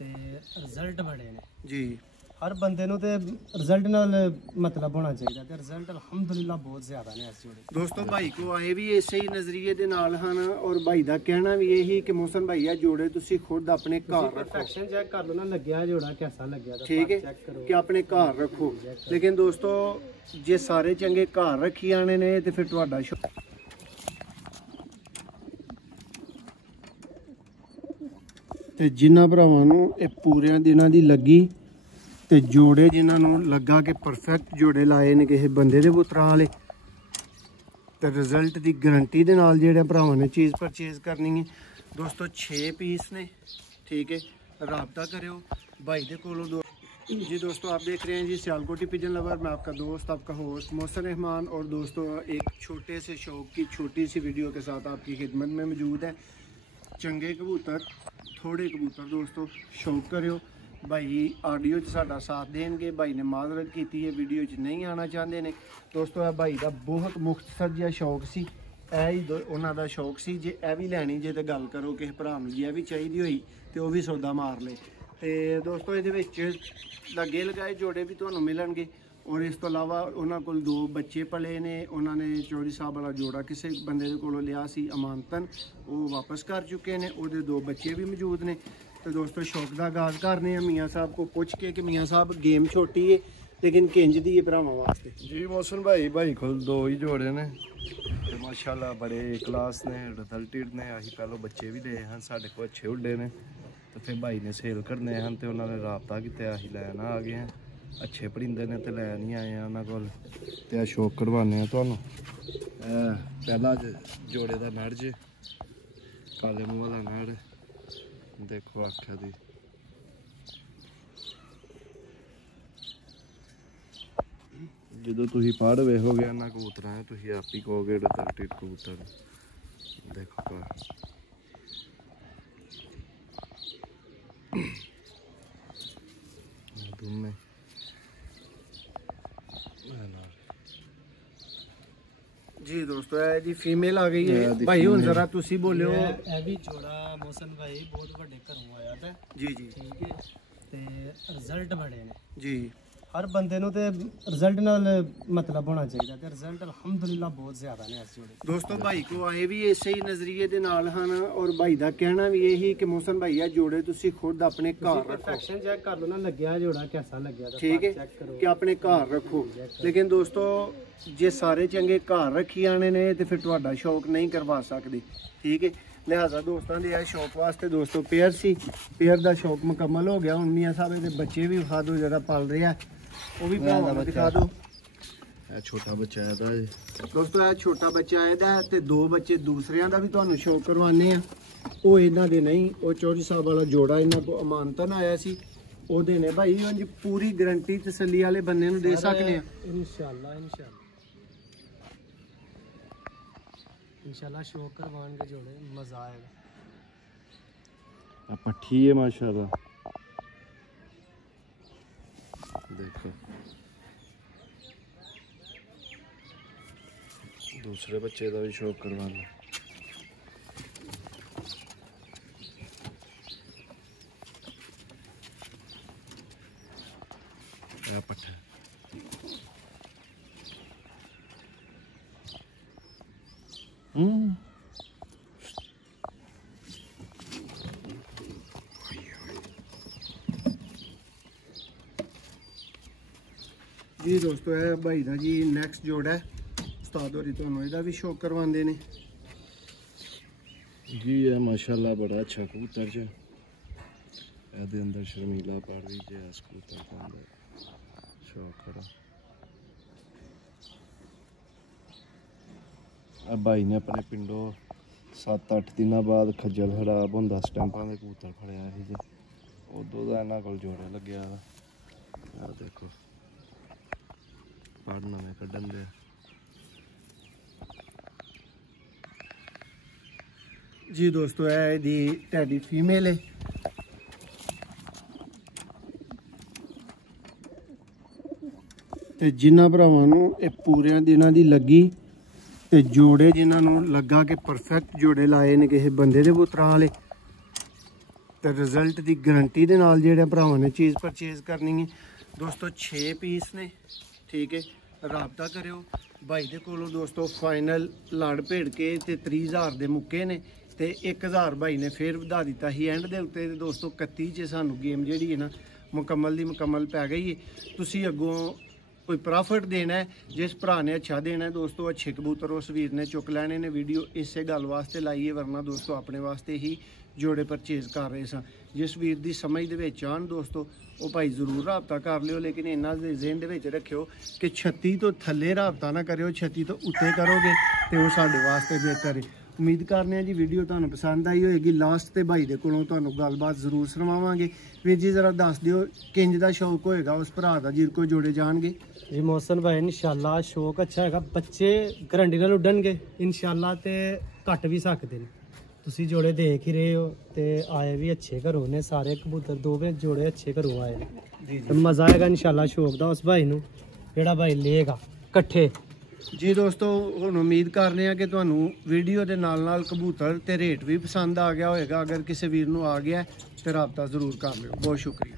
ते रिजल्ट बड़े ने जी। हर बंदे नूं ते रिजल्ट नाल मतलब होना चाहिए ते रिजल्ट अलहमदुलिल्लाह बहुत ज़्यादा ने इस जोड़े। दोस्तों भाई को आए भी इसे ही नज़रिए दे नाल हन और भाई दा कहना भी यही कि मोहसन भाई आ जोड़े तुसी खुद अपने घर रखो, परफेक्शन चेक कर लो ना, लग्या जोड़ा कैसा लग्या ता ठीक है, कि अपने घर रखो। लेकिन दोस्तों जे सारे चंगे घर रखी आने ने ते फिर तुहाडा ते जिन्हां भरावां नूं इह पूरे दिनां दी लगी ते जोड़े जिन्होंने लगा कि परफेक्ट जोड़े लाए ने किसी बंदे दे पुत्तरां वाले ते रिजल्ट की गारंटी दे नाल जेहड़े भरावां ने चीज़ परचेज करनी है। दोस्तों 6 पीस ने, ठीक है, राबता करो भाई दे कोलों। जी दोस्तों आप देख रहे हैं जी सियालकोटी पिजन लवर, मैं आपका दोस्त आपका होस्ट मोहसन रहमान। और दोस्तों एक छोटे से शौक की छोटी सी वीडियो के साथ आपकी खिदमत में मौजूद है। चंगे कबूतर थोड़े कबूतर दोस्तों शौक करो भाई आडियो साडा साथ देंगे। भाई ने माजरत की है, वीडियो नहीं आना चाहते ने। दोस्तों यह भाई का बहुत मुख्तसर जिहा शौक सी, उन्हों का शौक सी जे ए भी लैनी जे तो गल करो किसी भरा जी ए भी चाहिए हुई तो वह भी सौदा मार ले। तो दोस्तों ये लगे लगाए जोड़े भी तुहानूं मिलणगे। और इस तो अलावा उन्होंने को 2 बच्चे पले ने, उन्होंने चौधरी साहब वाला जोड़ा किसी बंदे को लिया सी अमानतन, वो वापस कर चुके हैं, वो 2 बच्चे भी मौजूद ने। तो दोस्तों शौक का आगाज़ करने मियाँ साहब को पुछ के कि मियाँ साहब गेम छोटी है लेकिन किंज दी है भरावां वास्ते। जी मोहसन भाई को 2 ही जोड़े ने ते माशाल्लाह बड़े क्लास ने, रिजल्टेड ने। असीं पहलों बच्चे भी ले हैं, साढ़े को अच्छे उड्डे ने तो फिर भाई ने सेल करने हैं तो उन्होंने राबता किया, असीं लैन आ गए हैं। अच्छे परिंदे ने तो लैन ही आए हैं उन्होंने कोल ते शौक करवाने तुहानूं। पहला जोड़े का नड़ जे काले मूंह वाला नड़ देखो आख्या दी। जो तुम पढ़ वेखोगे इन्होंने कबूतर तुम आप ही कहोगे रिजल्टेड कबूतर। देखो पर दोनों जी दोस्तों है जी फीमेल आ गई है भाई। हुण जरा तुसी बोलियो ए भी जोड़ा मोहसन भाई बहुत बड़े घरों आया था जी जी, ठीक है, ते रिजल्ट बड़े ने जी। हर बंदे नूं ते रिजल्ट नाल मतलब होना चाहिए ते रिजल्ट अलहमदुलिल्लाह बहुत ज़्यादा ने इस जोड़े। दोस्तों भाई को आए भी इसे ही नज़रिए दे नाल हन और भाई दा कहना भी यही कि मोहसन भाई आ जोड़े तुसी खुद अपने घर रखो, परफेक्शन चेक कर लो ना, लग्या जोड़ा कैसा लग्या ता ठीक है, कि अपने घर रखो। लेकिन दोस्तों जे सारे चंगे घर रखी आने ने तो फिर तुहाडा शौक नहीं करवा सकते, ठीक है। लिहाजा दोस्तों के शौक वास्ते दोस्तों पेयर सी, पेयर का शौक मुकम्मल हो गया। हुण मियाँ साहब के बच्चे भी विखा दो जरा पल रहे हैं, वो भी दिखा दो। छोटा बच्चा आया था दोस्तों यह छोटा बच्चा आया था तो 2 बच्चे दूसरिया का भी तुहानूं शौक करवाने हैं। वो इन्हां दे नहीं, वो चौधरी साहब वाला जोड़ा इन्हां को अमानतन आया सी, वो देने भाई उंज पूरी गारंटी तसल्ली वाले बंदे नूं दे सकने हैं इंशाल्लाह। इंशाल्लाह शौक करवान के जोड़े मज़ा आएगा। पट्ठी है माशाल्लाह। देखो दूसरे बच्चे का भी शौक करवाना। पट्ठा जी दोस्तों है भाई दा जी नैक्सट जोड़ा है उस्ताद होरी तुहानूं इहदा भी शौक करवांदे ने जी। है माशाल्लाह बड़ा अच्छा कबूतर ज ਇਹਦੇ अंदर शर्मीला पड़ भी जे इस कबूतर के अंदर शौक करो। भाई ने अपने पिंडों 7-8 दिनों बाद खज्जल खराब होंदा स्टैंपां दे कबूतर फड़िया ही जी, उदों दा इन्हां कोल जोड़ा लग्या दा। देखो पड़ नवें कड्ढन दे। जी दोस्तों है दी टैडी फीमेल है। ते जिन्हां भरावां नूं इह पूरे दिनां दी लगी ते जोड़े जिन्हां नूं लगा कि परफेक्ट जोड़े लाए ने किसी बंदे दे पुत्तरां वाले ਤੇ ਰਿਜ਼ਲਟ ਦੀ ਗਾਰੰਟੀ ਦੇ ਨਾਲ ਜਿਹੜੇ ਭਰਾਵਾਂ ਨੇ ਚੀਜ਼ ਪਰਚੇਜ਼ ਕਰਨੀ ਹੈ ਦੋਸਤੋ 6 ਪੀਸ ਨੇ, ਠੀਕ ਹੈ। ਰਾਬਤਾ ਕਰਿਓ ਭਾਈ ਦੇ ਕੋਲੋਂ ਦੋਸਤੋ। ਫਾਈਨਲ ਲੜ ਭੇੜ ਕੇ ਤੇ 30,000 ਦੇ ਮੁੱਕੇ ਨੇ ਤੇ 1,000 ਭਾਈ ਨੇ ਫੇਰ ਵਧਾ ਦਿੱਤਾ ਸੀ ਐਂਡ ਦੇ ਉੱਤੇ। ਤੇ ਦੋਸਤੋ 31 'ਚ ਸਾਨੂੰ ਗੇਮ ਜਿਹੜੀ ਹੈ ਨਾ ਮੁਕੰਮਲ ਦੀ ਮੁਕੰਮਲ ਪੈ ਗਈ ਹੈ। ਤੁਸੀਂ ਅੱਗੋਂ ਕੋਈ ਪ੍ਰੋਫਿਟ ਦੇਣਾ ਹੈ, ਜਿਸ ਭਰਾ ਨੇ ਅੱਛਾ ਦੇਣਾ ਹੈ ਦੋਸਤੋ, ਅੱਛੇ ਕਬੂਤਰ ਉਸ ਵੀਰ ਨੇ ਚੁੱਕ ਲੈਣੇ ਨੇ। ਵੀਡੀਓ ਇਸੇ ਗੱਲ ਵਾਸਤੇ ਲਾਈਏ, ਵਰਨਾ ਦੋਸਤੋ ਆਪਣੇ ਵਾਸਤੇ ਹੀ ਜੋੜੇ ਪਰਚੇਜ਼ ਕਰ ਰਹੇ ਸਾਂ। ਜਿਸ ਵੀਰ ਦੀ ਸਮਝ ਦੇ ਵਿੱਚ ਆਉਣ ਦੋਸਤੋ ਉਹ ਭਾਈ ਜ਼ਰੂਰ ਰਾਬਤਾ ਕਰ ਲਿਓ, ਲੇਕਿਨ ਇਹਨਾਂ ਦੇ ਜ਼ਿਹਨ ਦੇ ਵਿੱਚ ਰੱਖਿਓ ਕਿ 36 ਤੋਂ ਥੱਲੇ ਰਾਬਤਾ ਨਾ ਕਰਿਓ, 36 ਤੋਂ ਉੱਤੇ ਕਰੋਗੇ ਤੇ ਉਹ ਸਾਡੇ ਵਾਸਤੇ ਬਿਹਤਰ ਹੈ। ਉਮੀਦ ਕਰਨੇ ਆ ਜੀ ਵੀਡੀਓ ਤੁਹਾਨੂੰ ਪਸੰਦ ਆਈ ਹੋਏਗੀ। ਲਾਸਟ ਤੇ ਭਾਈ ਦੇ ਕੋਲੋਂ ਤੁਹਾਨੂੰ ਗੱਲਬਾਤ ਜ਼ਰੂਰ ਸੁਣਾਵਾਂਗੇ। ਵੀਰ ਜੀ ਜ਼ਰਾ ਦੱਸ ਦਿਓ ਕਿੰਜ ਦਾ ਸ਼ੌਕ ਹੋਏਗਾ ਉਸ ਭਰਾ ਦਾ ਜਿਹਦੇ ਕੋਲ ਜੋੜੇ ਜਾਣਗੇ। ਜੀ ਮੋਹਸਨ ਭਾਈ ਇਨਸ਼ਾਅੱਲਾ ਸ਼ੌਕ ਅੱਛਾ ਹੈਗਾ, ਬੱਚੇ ਗਰੰਟੀ ਨਾਲ ਉੱਡਣਗੇ ਇਨਸ਼ਾਅੱਲਾ ਤੇ ਘੱਟ ਵੀ ਸਕਦੇ ਨੇ। ਤੁਸੀਂ ਜੋੜੇ ਦੇਖ ਹੀ ਰਹੇ ਹੋ ਤੇ ਆਏ ਵੀ ਅੱਛੇ ਘਰੋਂ ਨੇ ਸਾਰੇ ਕਬੂਤਰ, ਦੋਵੇਂ ਜੋੜੇ ਅੱਛੇ ਘਰੋਂ ਆਏ ਨੇ ਜੀ ਤੇ ਮਜ਼ਾ ਆਏਗਾ ਇਨਸ਼ਾਅੱਲਾ ਸ਼ੌਕ ਦਾ ਉਸ ਭਾਈ ਨੂੰ ਜਿਹੜਾ ਭਾਈ ਲਏਗਾ ਇਕੱਠੇ। ਜੀ ਦੋਸਤੋ ਹੁਣ ਉਮੀਦ ਕਰਨੇ ਆ ਕਿ ਤੁਹਾਨੂੰ ਵੀਡੀਓ ਦੇ ਨਾਲ ਨਾਲ ਕਬੂਤਰ ਤੇ ਰੇਟ ਵੀ ਪਸੰਦ ਆ ਗਿਆ ਹੋਏਗਾ। ਅਗਰ ਕਿਸੇ ਵੀਰ ਨੂੰ ਆ ਗਿਆ ਤੇ ਰਾਬਤਾ ਜ਼ਰੂਰ ਕਰ ਲਿਓ। ਬਹੁਤ ਸ਼ੁਕਰੀਆ।